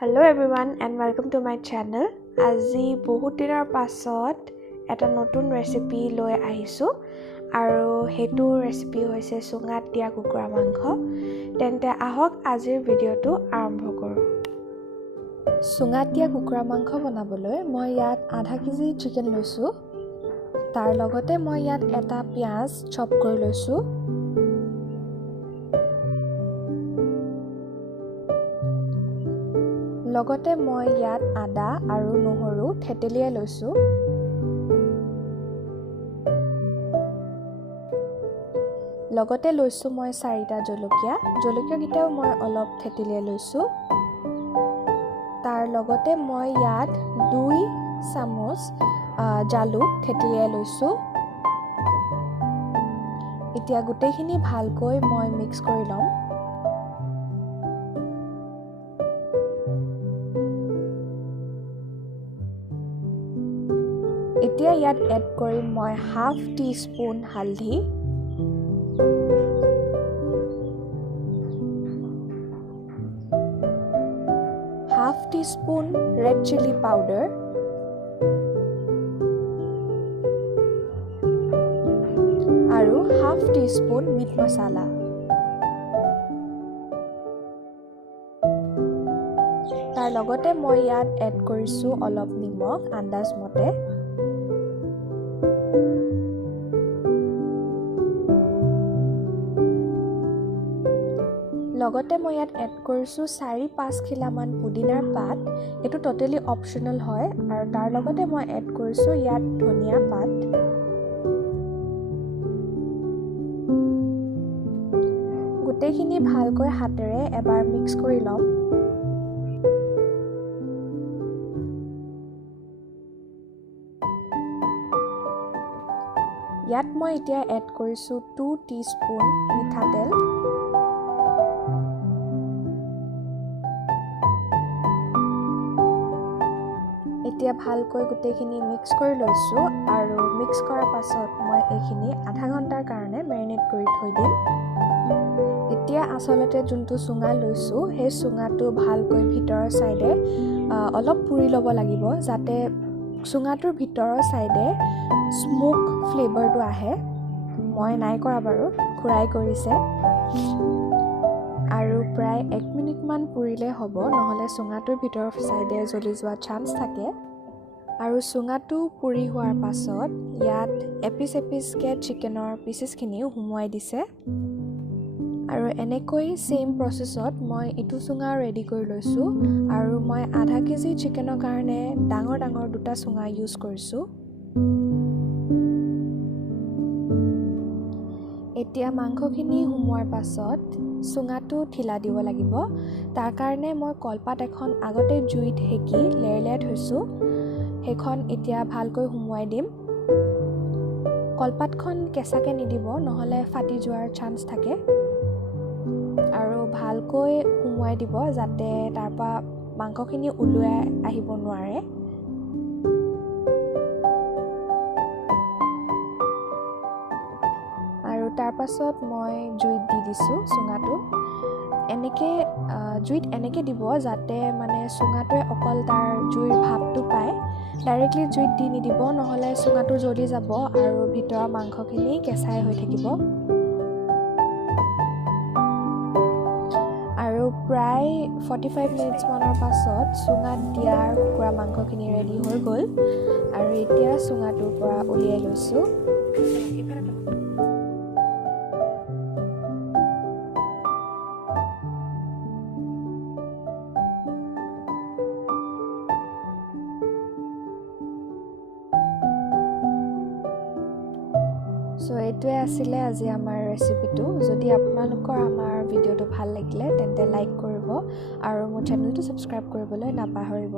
Hello everyone and welcome to my channel. আজি বহুত দিনৰ পাছত এটা নতুন ৰেচিপি লৈ আহিছো আৰু হেতু ৰেচিপি হৈছে সুঙাত দিয়া কুকুৰা মাংস। তেন্তে আহক আজিৰ ভিডিওটো আৰম্ভ কৰো। সুঙাত দিয়া কুকুৰা মাংস বনাবলৈ মই ইয়াত আধা কেজি চিকেন লৈছো। তাৰ লগতে মই ইয়াত এটা পিয়াজ চপ কৰি লৈছো। লগতে মই ইয়াত আদা আৰু নহৰু থেতেলিয়াই লৈছো। লগতে লৈছো মই 4টা জলকীয়া গিটাও মই অলপ থেতেলিয়াই লৈছো। তাৰ লগতে মই ইয়াত 2 চামুচ জালুক থেতেলিয়াই লৈছো। এতিয়া গুটেইখিনি ভালকৈ মই মিক্স কৰি লম। এতিয়া ইয়াত এড কৰিম মই হাফ টিস্পুন হালধি, half teaspoon red chilli powder, আৰু হাফ টিস্পুন মিট মছলা। তাৰ লগতে মই ইয়াত এড কৰিছো অলপ নিমখ আন্দাজ মতে। লগতে মই ইয়াত এড কৰিছো 4-5 খিলামান পুদিনাৰ পাত। এটো টোটালি অপচনেল হয় আৰু তাৰ লগতে মই এড কৰিছো ইয়াত ধনিয়া পাত। গুটেইখিনি ভালকৈ হাতেৰে এবাৰ মিক্স কৰি লম। ইয়াত মই এতিয়া এড কৰিছো 2 টিস্পুন মিঠাতেল। এতিয়া ভালকৈ গুটেইখিনি মিক্স কৰি লৈছো আৰু মিক্স কৰাৰ পাছত মই এইখিনি আধা ঘণ্টাৰ কাৰণে মেৰিনেট কৰি থৈ দিম। এতিয়া আসলতে যোনটো সুঙা লৈছো সেই সুঙাটো ভালকৈ ভিতৰৰ সাইডে অলপ পুৰি ল'ব লাগিব যাতে সুঙাটোৰ ভিতৰৰ সাইডে স্মোক ফ্লেভাৰটো আহে। মই নাই কৰা বাৰু, খুৰাই কৰিছে। আৰু প্ৰায় 1 মিনিট মান পুৰিলে হ'ব, নহলে সুঙাটোৰ ভিতৰৰ সাইডে জ্বলি যোৱা চান্স থাকে। আৰু সুঙাটো পুৰি হোৱাৰ পাছত ইয়াত এপিচকে চিকেনৰ পিচেছখিনিও হুমুৱাই দিছে। আৰু এনেকৈ সেম প্ৰসেছত মই ইটো সুঙা ৰেডি কৰি লৈছো আৰু মই আধা কেজি চিকেনৰ কাৰণে ডাঙৰ 2টা সুঙা ইউজ কৰিছো। এতিয়া মাংসখিনি হুমুৱাৰ পাছত সুঙাটো ঠিলা দিব লাগিব। তাৰ কাৰণে মই কলপাত এখন আগতে জুইত হেকি লেৰেলিয়াই থৈছো। সেইখন এতিয়া ভালকৈ হুমুৱাই দিম। কলপাতখন কেঁচাকে নিদিব, নহলে ফাটি যোৱাৰ চান্স থাকে। আৰু ভালকৈ হুমুৱাই দিব যাতে তাৰপা মাংসখিনি উলুৱাই আহিব নোৱাৰে। আৰু তাৰ পাছত মই জুইত দি দিছো সুঙাটো। জুইত এনেকে দিব যাতে মানে সুঙাটোৱে অকল তাৰ জুইৰ ভাপটো পায়। ডাইৰেক্টলি জুইত দি নিদিব, নহলে সুঙাটো জ্বলি যাব আৰু ভিতৰৰ মাংসখিনি কেঁচাই হৈ থাকিব। আৰু প্ৰায় 45 মিনিটছ মানৰ পাছত সুঙাত দিয়াৰ কুকুৰা মাংসখিনি ৰেডি হৈ গ'ল আৰু এতিয়া সুঙাটোৰ পৰা উলিয়াই লৈছো। সো এইটোৱে আছিলে আজি আমাৰ ৰেচিপিটো। যদি আপোনালোকৰ আমাৰ ভিডিওটো ভাল লাগিলে তেন্তে লাইক কৰিব আৰু মোৰ চেনেলটো সাবস্ক্ৰাইব কৰিবলৈ নাপাহৰিব।